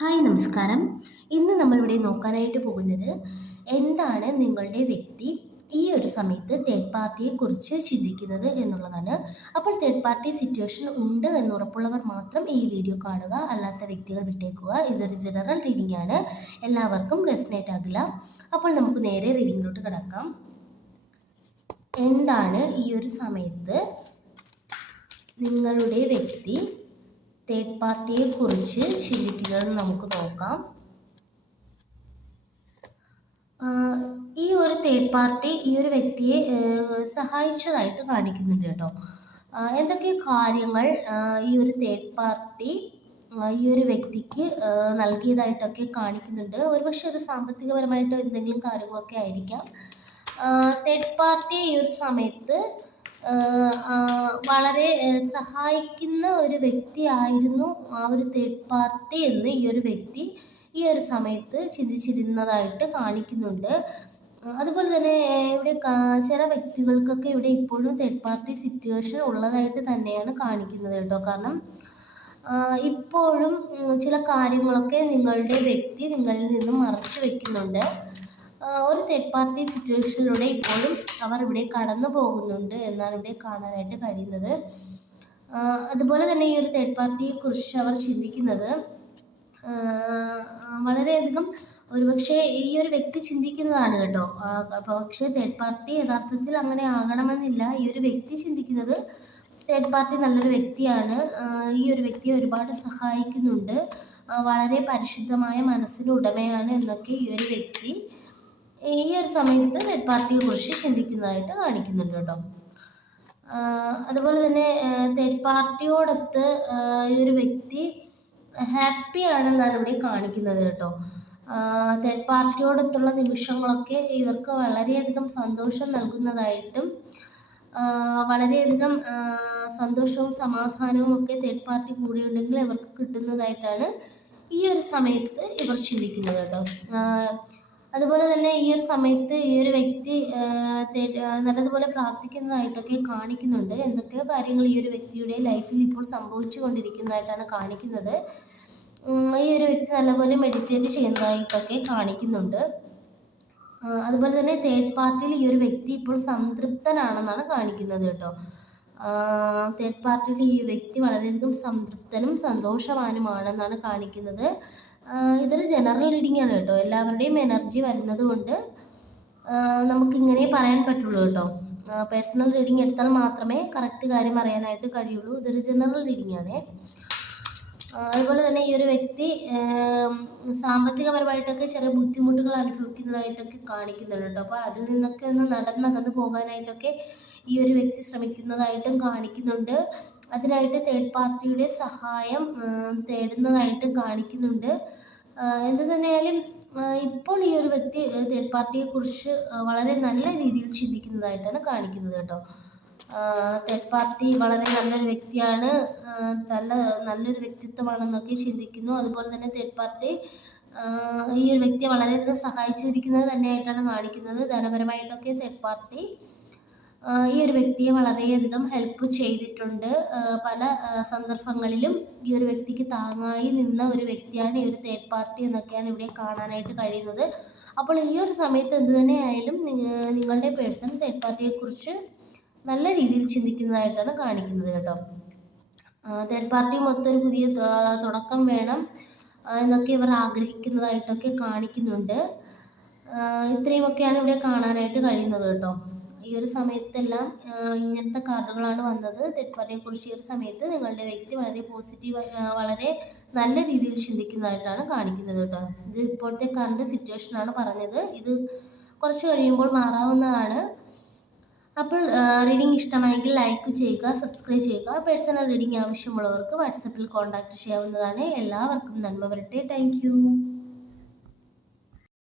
Hi നമസ്കാരം. ഇന്ന് നമ്മളിവിടെ നോക്കാനായിട്ട് പോകുന്നത് എന്താണ് നിങ്ങളുടെ വ്യക്തി ഈ ഒരു സമയത്ത് തേർഡ് പാർട്ടിയെക്കുറിച്ച് ചിന്തിക്കുന്നത് എന്നുള്ളതാണ്. അപ്പോൾ തേർഡ് പാർട്ടി സിറ്റുവേഷൻ ഉണ്ട് എന്ന് ഉറപ്പുള്ളവർ മാത്രം ഈ വീഡിയോ കാണുക. അല്ലാത്ത വ്യക്തികൾ വിട്ടേക്കുക. ഇതൊരു ജനറൽ റീഡിംഗ് ആണ്. എല്ലാവർക്കും റെസിനേറ്റ് ആകില്ല. അപ്പോൾ നമുക്ക് നേരെ റീഡിങ്ങിലോട്ട് കിടക്കാം. എന്താണ് ഈ ഒരു സമയത്ത് നിങ്ങളുടെ വ്യക്തി തേർഡ് പാർട്ടിയെക്കുറിച്ച് ചിന്തിക്കുന്നത് നമുക്ക് നോക്കാം. ഈ ഒരു തേർഡ് പാർട്ടി ഈ ഒരു വ്യക്തിയെ സഹായിച്ചതായിട്ട് കാണിക്കുന്നുണ്ട് കേട്ടോ. എന്തൊക്കെ കാര്യങ്ങൾ ഈ ഒരു തേർഡ് പാർട്ടി ഈ ഒരു വ്യക്തിക്ക് നൽകിയതായിട്ടൊക്കെ കാണിക്കുന്നുണ്ട്. ഒരുപക്ഷെ അത് സാമ്പത്തികപരമായിട്ട് എന്തെങ്കിലും കാര്യങ്ങളൊക്കെ ആയിരിക്കാം. തേർഡ് പാർട്ടി ഈ ഒരു സമയത്ത് വളരെ സഹായിക്കുന്ന ഒരു വ്യക്തിയായിരുന്നു ആ ഒരു തേർഡ് പാർട്ടി എന്ന് ഈ ഒരു വ്യക്തി ഈ ഒരു സമയത്ത് ചിന്തിച്ചിരുന്നതായിട്ട് കാണിക്കുന്നുണ്ട്. അതുപോലെ തന്നെ ഇവിടെ ചില വ്യക്തികൾക്കൊക്കെ ഇവിടെ ഇപ്പോഴും തേർഡ് പാർട്ടി സിറ്റുവേഷൻ ഉള്ളതായിട്ട് തന്നെയാണ് കാണിക്കുന്നത് കേട്ടോ. കാരണം ഇപ്പോഴും ചില കാര്യങ്ങളൊക്കെ നിങ്ങളുടെ വ്യക്തി നിങ്ങളിൽ നിന്നും മറച്ചു വെക്കുന്നുണ്ട്. ഒരു തേർഡ് പാർട്ടി സിറ്റുവേഷനിലൂടെ ഇപ്പോഴും അവർ ഇവിടെ കടന്നു പോകുന്നുണ്ട് എന്നാണ് ഇവിടെ കാണാനായിട്ട് കഴിയുന്നത്. അതുപോലെ തന്നെ ഈ ഒരു തേർഡ് പാർട്ടിയെക്കുറിച്ച് അവർ ചിന്തിക്കുന്നത് വളരെയധികം ഒരുപക്ഷെ ഈ ഒരു വ്യക്തി ചിന്തിക്കുന്നതാണ് കേട്ടോ. പക്ഷേ തേർഡ് പാർട്ടി യഥാർത്ഥത്തിൽ അങ്ങനെ ആകണമെന്നില്ല. ഈ ഒരു വ്യക്തി ചിന്തിക്കുന്നത് തേർഡ് പാർട്ടി നല്ലൊരു വ്യക്തിയാണ്. ഈ ഒരു വ്യക്തിയെ ഒരുപാട് സഹായിക്കുന്നുണ്ട്. വളരെ പരിശുദ്ധമായ മനസ്സിന് ഉടമയാണ് എന്നൊക്കെ ഈ ഒരു വ്യക്തി ഈ ഒരു സമയത്ത് റെഡ് പാർട്ടിയെ കുറിച്ച് ചിന്തിക്കുന്നതായിട്ട് കാണിക്കുന്നുണ്ട് കേട്ടോ. അതുപോലെ തന്നെ തേർഡ് പാർട്ടിയോടൊത്ത് ഈ ഒരു വ്യക്തി ഹാപ്പി ആണെന്നാണ് ഇവിടെ കാണിക്കുന്നത് കേട്ടോ. തേർഡ് പാർട്ടിയോടൊത്തുള്ള നിമിഷങ്ങളൊക്കെ ഇവർക്ക് വളരെയധികം സന്തോഷം നൽകുന്നതായിട്ടും വളരെയധികം സന്തോഷവും സമാധാനവും ഒക്കെ തേർഡ് പാർട്ടി കൂടെയുണ്ടെങ്കിൽ ഇവർക്ക് കിട്ടുന്നതായിട്ടാണ് ഈ ഒരു സമയത്ത് ഇവർ ചിന്തിക്കുന്നത് കേട്ടോ. അതുപോലെ തന്നെ ഈ ഒരു സമയത്ത് ഈ ഒരു വ്യക്തി നല്ലതുപോലെ പ്രാർത്ഥിക്കുന്നതായിട്ടൊക്കെ കാണിക്കുന്നുണ്ട്. എന്തൊക്കെയോ കാര്യങ്ങൾ ഈ ഒരു വ്യക്തിയുടെ ലൈഫിൽ ഇപ്പോൾ സംഭവിച്ചു കൊണ്ടിരിക്കുന്നതായിട്ടാണ് കാണിക്കുന്നത് ഈ ഒരു വ്യക്തി നല്ലപോലെ മെഡിറ്റേറ്റ് ചെയ്യുന്നതായിട്ടൊക്കെ കാണിക്കുന്നുണ്ട്. അതുപോലെ തന്നെ തേർഡ് പാർട്ടിയിൽ ഈ ഒരു വ്യക്തി ഇപ്പോൾ സംതൃപ്തനാണെന്നാണ് കാണിക്കുന്നത് കേട്ടോ. തേർഡ് പാർട്ടിയിൽ ഈ വ്യക്തി വളരെയധികം സംതൃപ്തനും സന്തോഷവാനുമാണെന്നാണ് കാണിക്കുന്നത്. ഇതൊരു ജനറൽ റീഡിംഗ് ആണ് കേട്ടോ. എല്ലാവരുടെയും എനർജി വരുന്നത് കൊണ്ട് നമുക്കിങ്ങനെ പറയാൻ പറ്റുള്ളൂ കേട്ടോ. പേഴ്സണൽ റീഡിംഗ് എടുത്താൽ മാത്രമേ കറക്റ്റ് കാര്യം അറിയാനായിട്ട് കഴിയുള്ളൂ. ഇതൊരു ജനറൽ റീഡിംഗ് ആണ്. അതുപോലെ തന്നെ ഈ ഒരു വ്യക്തി സാമ്പത്തികപരമായിട്ടൊക്കെ ചെറിയ ബുദ്ധിമുട്ടുകൾ അനുഭവിക്കുന്നതായിട്ടൊക്കെ കാണിക്കുന്നുണ്ട് കേട്ടോ. അപ്പോൾ അതിൽ നിന്നൊക്കെ ഒന്ന് നടന്നകന്ന് പോകാനായിട്ടൊക്കെ ഈ ഒരു വ്യക്തി ശ്രമിക്കുന്നതായിട്ടും കാണിക്കുന്നുണ്ട്. അതിനായിട്ട് തേർഡ് പാർട്ടിയുടെ സഹായം തേടുന്നതായിട്ടും കാണിക്കുന്നുണ്ട്. എന്ത് തന്നെയായാലും ഇപ്പോൾ ഈ ഒരു വ്യക്തി തേർഡ് പാർട്ടിയെക്കുറിച്ച് വളരെ നല്ല രീതിയിൽ ചിന്തിക്കുന്നതായിട്ടാണ് കാണിക്കുന്നത് കേട്ടോ. തേർഡ് പാർട്ടി വളരെ നല്ലൊരു വ്യക്തിയാണ്. നല്ല നല്ലൊരു വ്യക്തിത്വമാണെന്നൊക്കെ ചിന്തിക്കുന്നു. അതുപോലെ തന്നെ തേർഡ് പാർട്ടി ഈ ഒരു വ്യക്തിയെ വളരെയധികം സഹായിച്ചിരിക്കുന്നത് തന്നെയായിട്ടാണ് കാണിക്കുന്നത്. ധനപരമായിട്ടൊക്കെ തേർഡ് പാർട്ടി ഈ ഒരു വ്യക്തിയെ വളരെയധികം ഹെൽപ്പ് ചെയ്തിട്ടുണ്ട്. പല സന്ദർഭങ്ങളിലും ഈ ഒരു വ്യക്തിക്ക് താങ്ങായി നിന്ന ഒരു വ്യക്തിയാണ് ഈ ഒരു തേർഡ് പാർട്ടി എന്നൊക്കെയാണ് ഇവിടെ കാണാനായിട്ട് കഴിയുന്നത്. അപ്പോൾ ഈ ഒരു സമയത്ത് എന്ത് തന്നെയായാലും നിങ്ങളുടെ പേഴ്സൺ തേർഡ് പാർട്ടിയെക്കുറിച്ച് നല്ല രീതിയിൽ ചിന്തിക്കുന്നതായിട്ടാണ് കാണിക്കുന്നത് കേട്ടോ. തേർഡ് പാർട്ടി മൊത്തം ഒരു പുതിയ തുടക്കം വേണം എന്നൊക്കെ ഇവർ ആഗ്രഹിക്കുന്നതായിട്ടൊക്കെ കാണിക്കുന്നുണ്ട്. ഇത്രയുമൊക്കെയാണ് ഇവിടെ കാണാനായിട്ട് കഴിയുന്നത് കേട്ടോ. ഈ ഒരു സമയത്തെല്ലാം ഇങ്ങനത്തെ കാർഡുകളാണ് വന്നത്. കുറിച്ച് ഈ ഒരു സമയത്ത് നിങ്ങളുടെ വ്യക്തി വളരെ പോസിറ്റീവ് വളരെ നല്ല രീതിയിൽ ചിന്തിക്കുന്നതായിട്ടാണ് കാണിക്കുന്നത് കേട്ടോ. ഇത് ഇപ്പോഴത്തെ കറണ്ട് സിറ്റുവേഷനാണ് പറഞ്ഞത്. ഇത് കുറച്ച് കഴിയുമ്പോൾ മാറാവുന്നതാണ്. അപ്പോൾ റീഡിംഗ് ഇഷ്ടമായെങ്കിൽ ലൈക്ക് ചെയ്യുക സബ്സ്ക്രൈബ് ചെയ്യുക. പേഴ്സണൽ റീഡിംഗ് ആവശ്യമുള്ളവർക്ക് വാട്സപ്പിൽ കോൺടാക്ട് ചെയ്യാവുന്നതാണ്. എല്ലാവർക്കും നന്മ വരട്ടെ. താങ്ക്